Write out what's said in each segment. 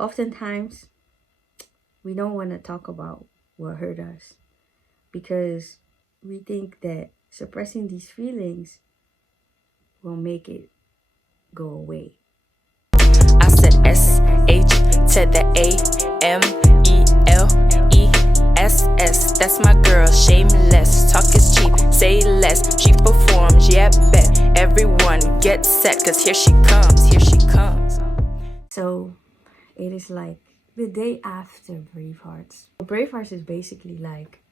Oftentimes, we don't want to talk about what hurt us because we think that suppressing these feelings will make it go away. I said S-H to the A-M-E-L-E-S-S. That's my girl, Shameless. Talk is cheap, say less. She performs, yeah, bet. Everyone get set, cause here she comes, here she comes. So it is like the day after Bravehearts. Bravehearts is basically like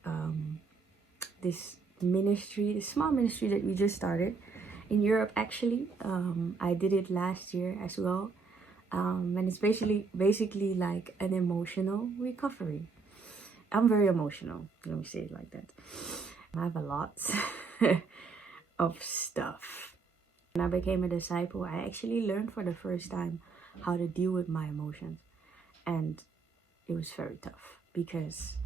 this ministry, this small ministry that we just started in Europe. Actually, I did it last year as well, and it's basically like an emotional recovery. I'm very emotional. Let me say it like that. I have a lot of stuff. When I became a disciple, I actually learned for the first time how to deal with my emotions, and it was very tough because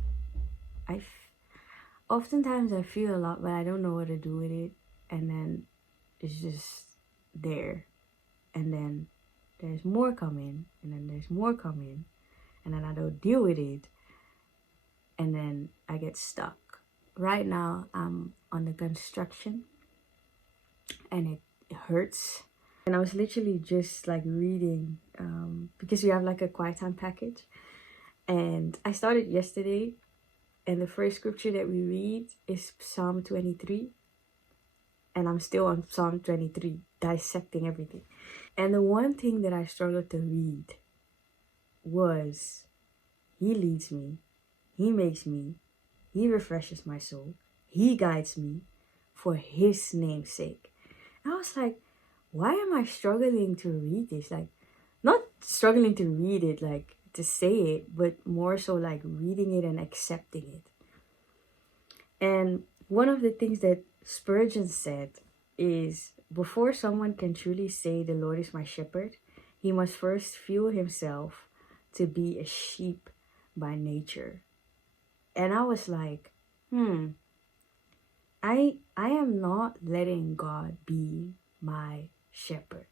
oftentimes I feel a lot, but I don't know what to do with it, and then it's just there, and then there's more coming, and then there's more coming, and then I don't deal with it, and then I get stuck. Right now, I'm on the construction, and it hurts. And I was literally just like reading, because we have like a quiet time package, and I started yesterday, and the first scripture that we read is Psalm 23, and I'm still on Psalm 23, dissecting everything. And the one thing that I struggled to read was, He leads me, He makes me, He refreshes my soul, He guides me for His name's sake. And I was like, why am I struggling to read this? Like, not struggling to read it, like to say it, but more so like reading it and accepting it. And one of the things that Spurgeon said is, before someone can truly say the Lord is my shepherd, he must first feel himself to be a sheep by nature. And I was like, I am not letting God be my shepherd.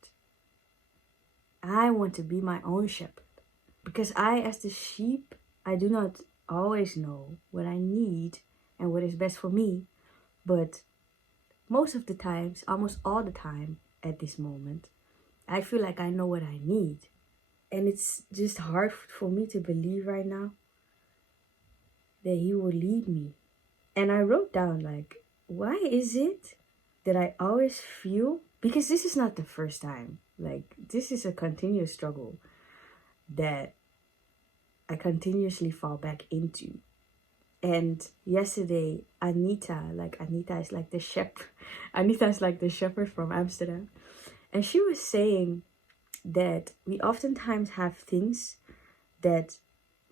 I want to be my own shepherd, because I, as the sheep, I do not always know what I need and what is best for me, but most of the times, almost all the time at this moment, I feel like I know what I need. And it's just hard for me to believe right now that He will lead me. And I wrote down, like, why is it that I always feel, because this is not the first time, like this is a continuous struggle that I continuously fall back into. And yesterday, Anita is like the shepherd. Anita is like the shepherd from Amsterdam. And she was saying that we oftentimes have things that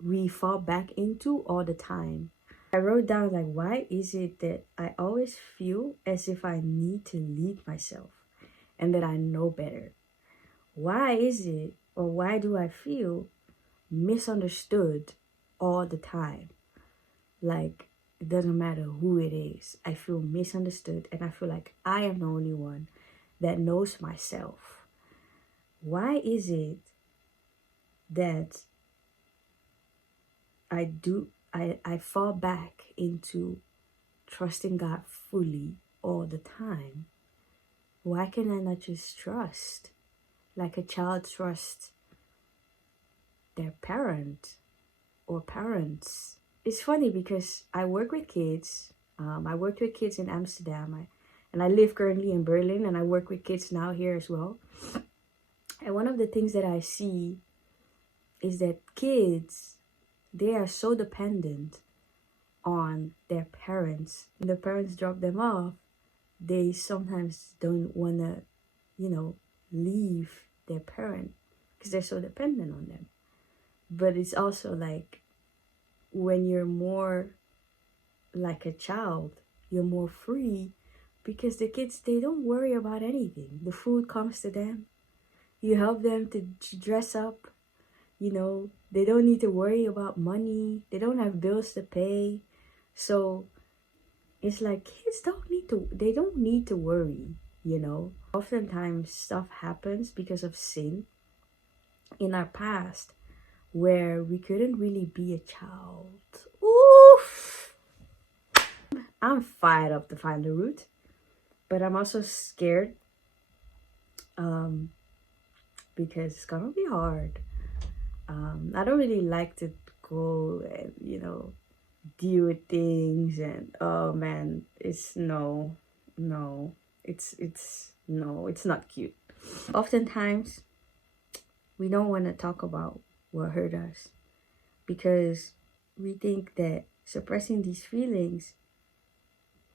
we fall back into all the time. I wrote down, like, why is it that I always feel as if I need to lead myself and that I know better? Why is it, or why do I feel misunderstood all the time? Like, it doesn't matter who it is, I feel misunderstood, and I feel like I am the only one that knows myself. Why is it that I fall back into trusting God fully all the time? Why can I not just trust like a child trusts their parent or parents? It's funny because I work with kids. I worked with kids in Amsterdam, and I live currently in Berlin, and I work with kids now here as well. And one of the things that I see is that kids, they are so dependent on their parents. When the parents drop them off, they sometimes don't want to, leave their parent because they're so dependent on them. But it's also like, when you're more like a child, you're more free, because the kids, they don't worry about anything. The food comes to them. You help them to dress up. They don't need to worry about money. They don't have bills to pay. So it's like, kids they don't need to worry, Oftentimes stuff happens because of sin in our past, where we couldn't really be a child. Oof! I'm fired up to find the root, but I'm also scared because it's gonna be hard. I don't really like to go and, deal with things, and oh man, it's no, it's not cute. Oftentimes, we don't want to talk about what hurt us because we think that suppressing these feelings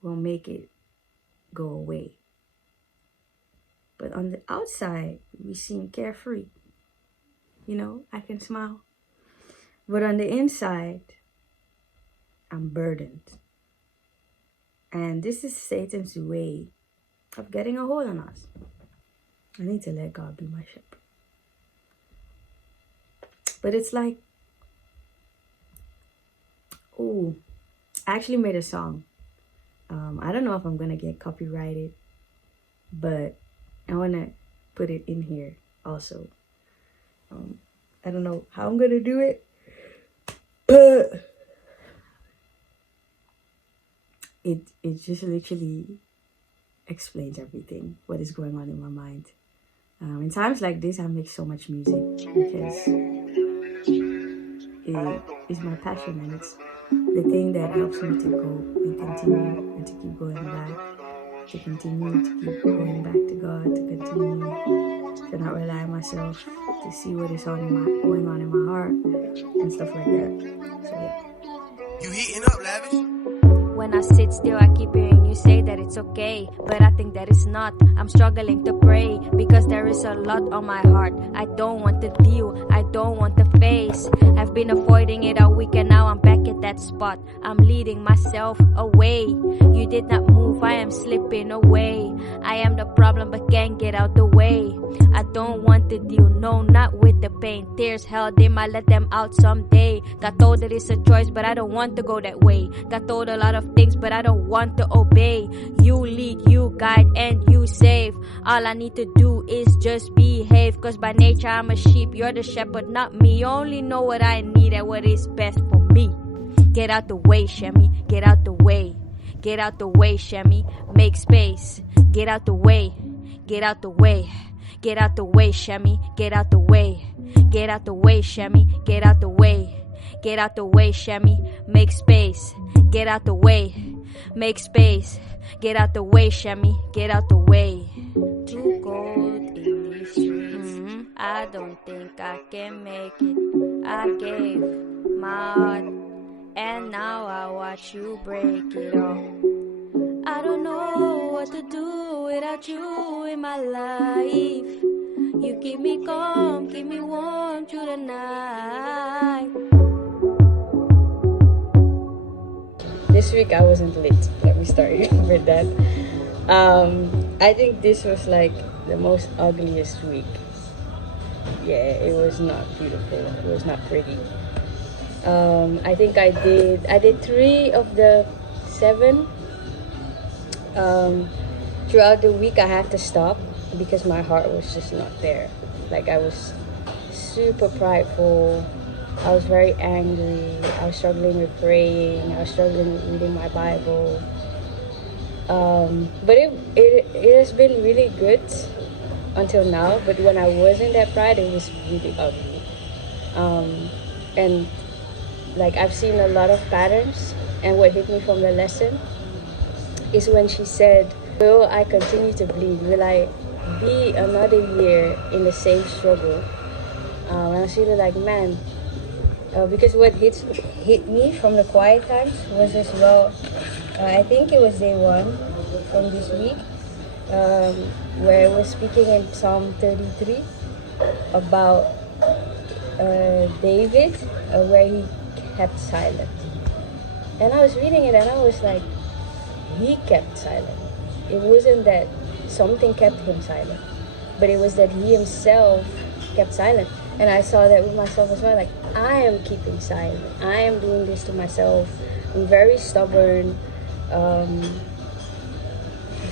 will make it go away. But on the outside, we seem carefree. I can smile. But on the inside, I'm burdened. And this is Satan's way of getting a hold on us. I need to let God be my shepherd. But it's like, oh, I actually made a song. I don't know if I'm going to get copyrighted, but I want to put it in here also. I don't know how I'm going to do it, but it just literally explains everything, what is going on in my mind. In times like this, I make so much music because it is my passion, and it's the thing that helps me to go and continue and to keep going back, to continue to keep going back to God, to continue to not rely on myself, to see what is going on in my heart and stuff like that. So yeah. You heating up, Lavish? When I sit still, I keep hearing you say that it's okay, but I think that it's not. I'm struggling to pray because there is a lot on my heart. I don't want to deal, I don't want to face. I've been avoiding it all week and now I'm back at that spot. I'm leading myself away. You did not move, I am slipping away. I am the problem but can't get out the way. I don't want to deal, no, not with the pain. Tears held in, I let them out someday. Got told that it's a choice, but I don't want to go that way. Got told a lot of things, but I don't want to obey. You lead, you guide, and you save. All I need to do is just behave, cause by nature I'm a sheep, you're the shepherd, not me. You only know what I need and what is best for me. Get out the way, Shemmy, get out the way. Get out the way, Shemmy, make space. Get out the way, get out the way. Get out the way, Shemmy, get out the way. Get out the way, Shemmy, get out the way. Get out the way, Shemmy, make space. Get out the way, make space. Get out the way, Shemmy, get out the way. Too cold in these streets, I don't think I can make it. I gave my heart, and now I watch you break it all. I don't know what to do without you in my life. You keep me calm, keep me warm through the night. This week I wasn't lit. Let me start with that. I think this was like the most ugliest week. Yeah, it was not beautiful. It was not pretty. I think I did 3 of the 7. Throughout the week I had to stop because my heart was just not there. Like, I was super prideful, I was very angry, I was struggling with praying, I was struggling with reading my Bible. But it has been really good until now. But when I was in that pride, it was really ugly. And like, I've seen a lot of patterns, and what hit me from the lesson is when she said, will I continue to bleed? Will I be another year in the same struggle? And I was really like, man, because what hit me from the quiet times was as well, I think it was day 1 from this week, where I was speaking in Psalm 33 about David, where he kept silent. And I was reading it and I was like, he kept silent. It wasn't that something kept him silent, but it was that he himself kept silent. And I saw that with myself as well. Like, I am keeping silent. I am doing this to myself. I'm very stubborn,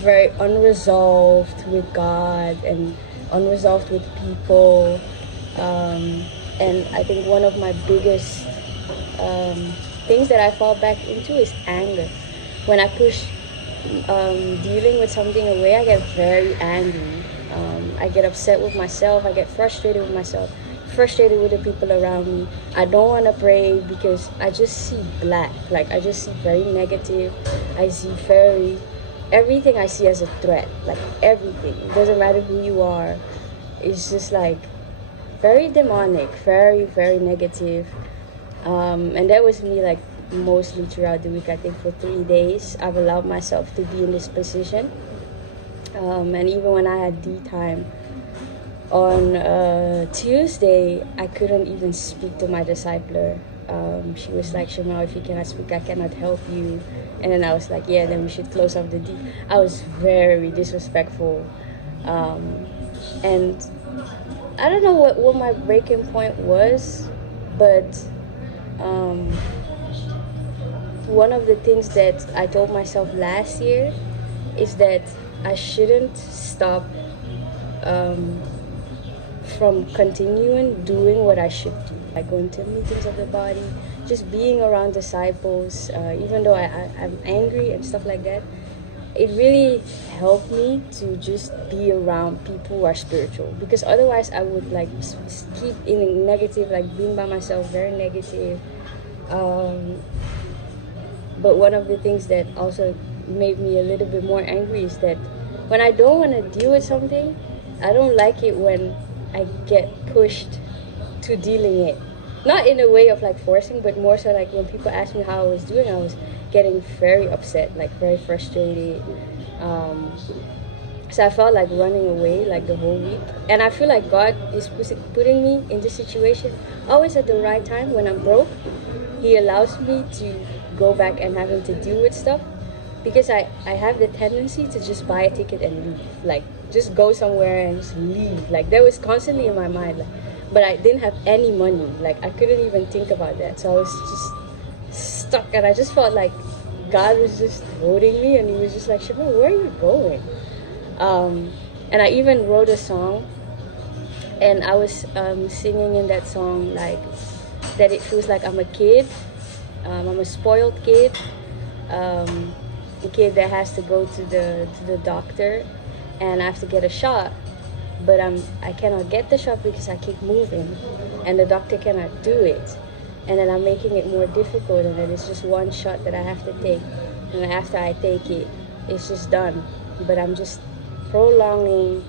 very unresolved with God and unresolved with people. And I think one of my biggest things that I fall back into is anger. When I push dealing with something away, I get very angry. I get upset with myself. I get frustrated with myself, frustrated with the people around me. I don't want to pray because I just see black. Like, I just see very negative. I see everything I see as a threat. Like, everything. It doesn't matter who you are. It's just like very demonic, very, very negative. And that was me, like, mostly throughout the week. I think for 3 days I've allowed myself to be in this position. And even when I had D time on Tuesday, I couldn't even speak to my discipler. She was like, Shema, if you cannot speak, I cannot help you. And then I was like, yeah, then we should close off the D. I was very disrespectful. And I don't know what my breaking point was, but one of the things that I told myself last year is that I shouldn't stop from continuing doing what I should do, like going to meetings of the body, just being around disciples, even though I'm angry and stuff like that. It really helped me to just be around people who are spiritual, because otherwise I would like keep in negative, like being by myself, very negative. But one of the things that also made me a little bit more angry is that when I don't want to deal with something, I don't like it when I get pushed to dealing it. Not in a way of like forcing, but more so like when people ask me how I was doing, I was getting very upset, like very frustrated. So I felt like running away like the whole week. And I feel like God is putting me in this situation always at the right time when I'm broke. He allows me to go back and having to deal with stuff, because I have the tendency to just buy a ticket and leave, like just go somewhere and just leave. Like that was constantly in my mind, like, but I didn't have any money, like I couldn't even think about that. So I was just stuck, and I just felt like God was just holding me, and he was just like, Shema, where are you going? And I even wrote a song, and I was singing in that song like that it feels like I'm a kid, I'm a spoiled kid, a kid that has to go to the doctor, and I have to get a shot, but I cannot get the shot because I keep moving, and the doctor cannot do it, and then I'm making it more difficult, and then it's just one shot that I have to take, and after I take it, it's just done. But I'm just prolonging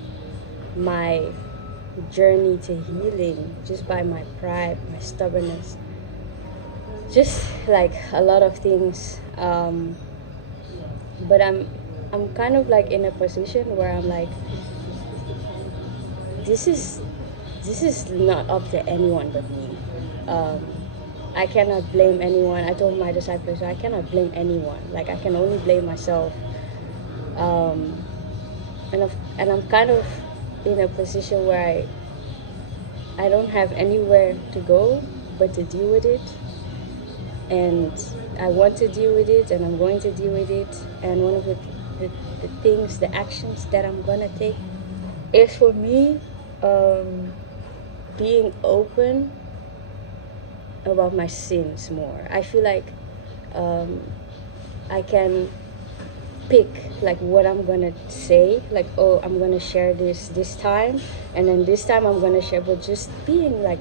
my journey to healing just by my pride, my stubbornness, just like a lot of things. But I'm kind of like in a position where I'm like, this is not up to anyone but me. I cannot blame anyone. I told my disciples, I cannot blame anyone. Like, I can only blame myself. And I'm kind of in a position where I don't have anywhere to go but to deal with it. And I want to deal with it, and I'm going to deal with it. And one of the things, the actions that I'm gonna take is for me being open about my sins more. I feel like I can pick like what I'm gonna say, like, oh, I'm gonna share this time, and then this time I'm gonna share, but just being like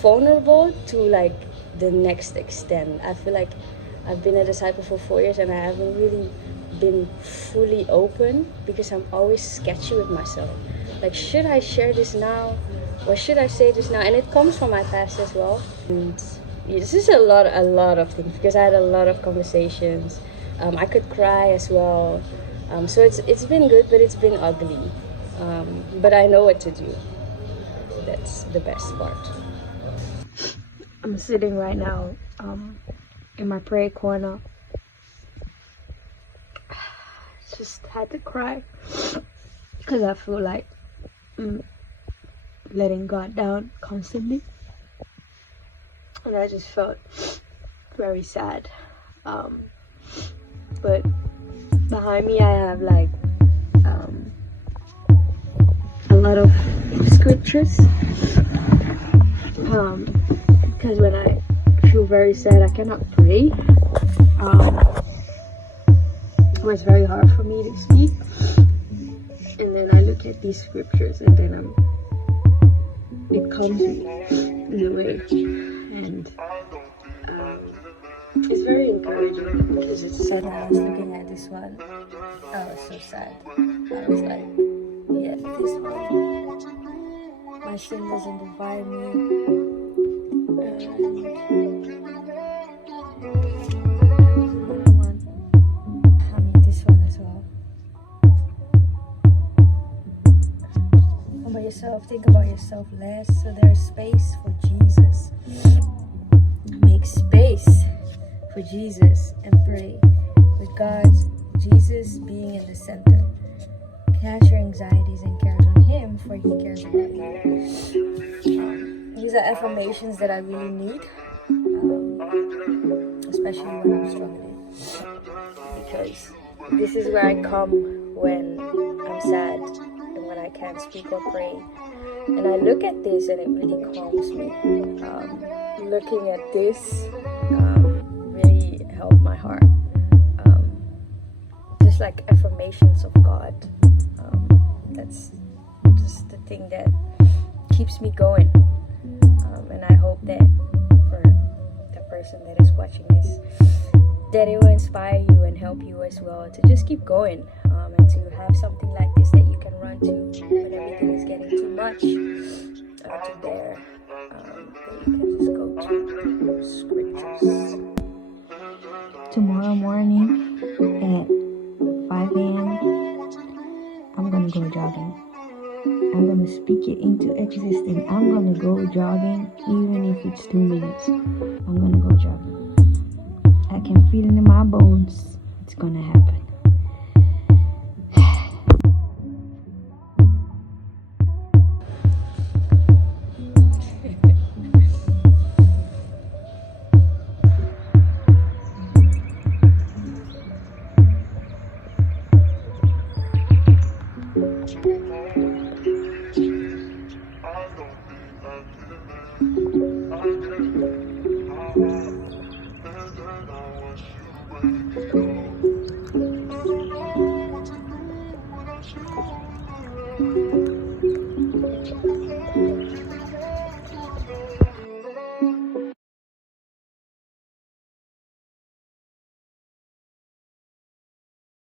vulnerable to like the next extent. I feel like I've been a disciple for 4 years, and I haven't really been fully open because I'm always sketchy with myself. Like, should I share this now, or should I say this now? And it comes from my past as well. And this is a lot of things, because I had a lot of conversations. I could cry as well. So it's been good, but it's been ugly. But I know what to do. That's the best part. I'm sitting right now in my prayer corner. Just had to cry because I feel like letting God down constantly, and I just felt very sad. But behind me I have like a lot of scriptures Because when I feel very sad, I cannot pray. It was very hard for me to speak. And then I look at these scriptures, and then it calms me in a way. And it's very encouraging because it's sad. I was looking at this one. I was so sad. I was like, yeah, this one. My sin doesn't divide me. And this one as well. About yourself, think about yourself less, so there's space for Jesus. Make space for Jesus and pray with God, Jesus being in the center. Cast your anxieties and cares on Him, for He cares about you. These are affirmations that I really need, especially when I'm struggling, because this is where I come when I'm sad and when I can't speak or pray. And I look at this and it really calms me. Looking at this really helped my heart. Just like affirmations of God. That's just the thing that keeps me going. And I hope that for the person that is watching this, that it will inspire you and help you as well to just keep going, and to have something like this that you can run to when everything is getting too much to bear. That you can just go to scriptures. Tomorrow morning at 5 a.m. I'm gonna go jogging. I'm gonna speak it into existence. I'm gonna go jogging, even if it's 2 minutes. I'm gonna go jogging. I can feel it in my bones. It's gonna happen.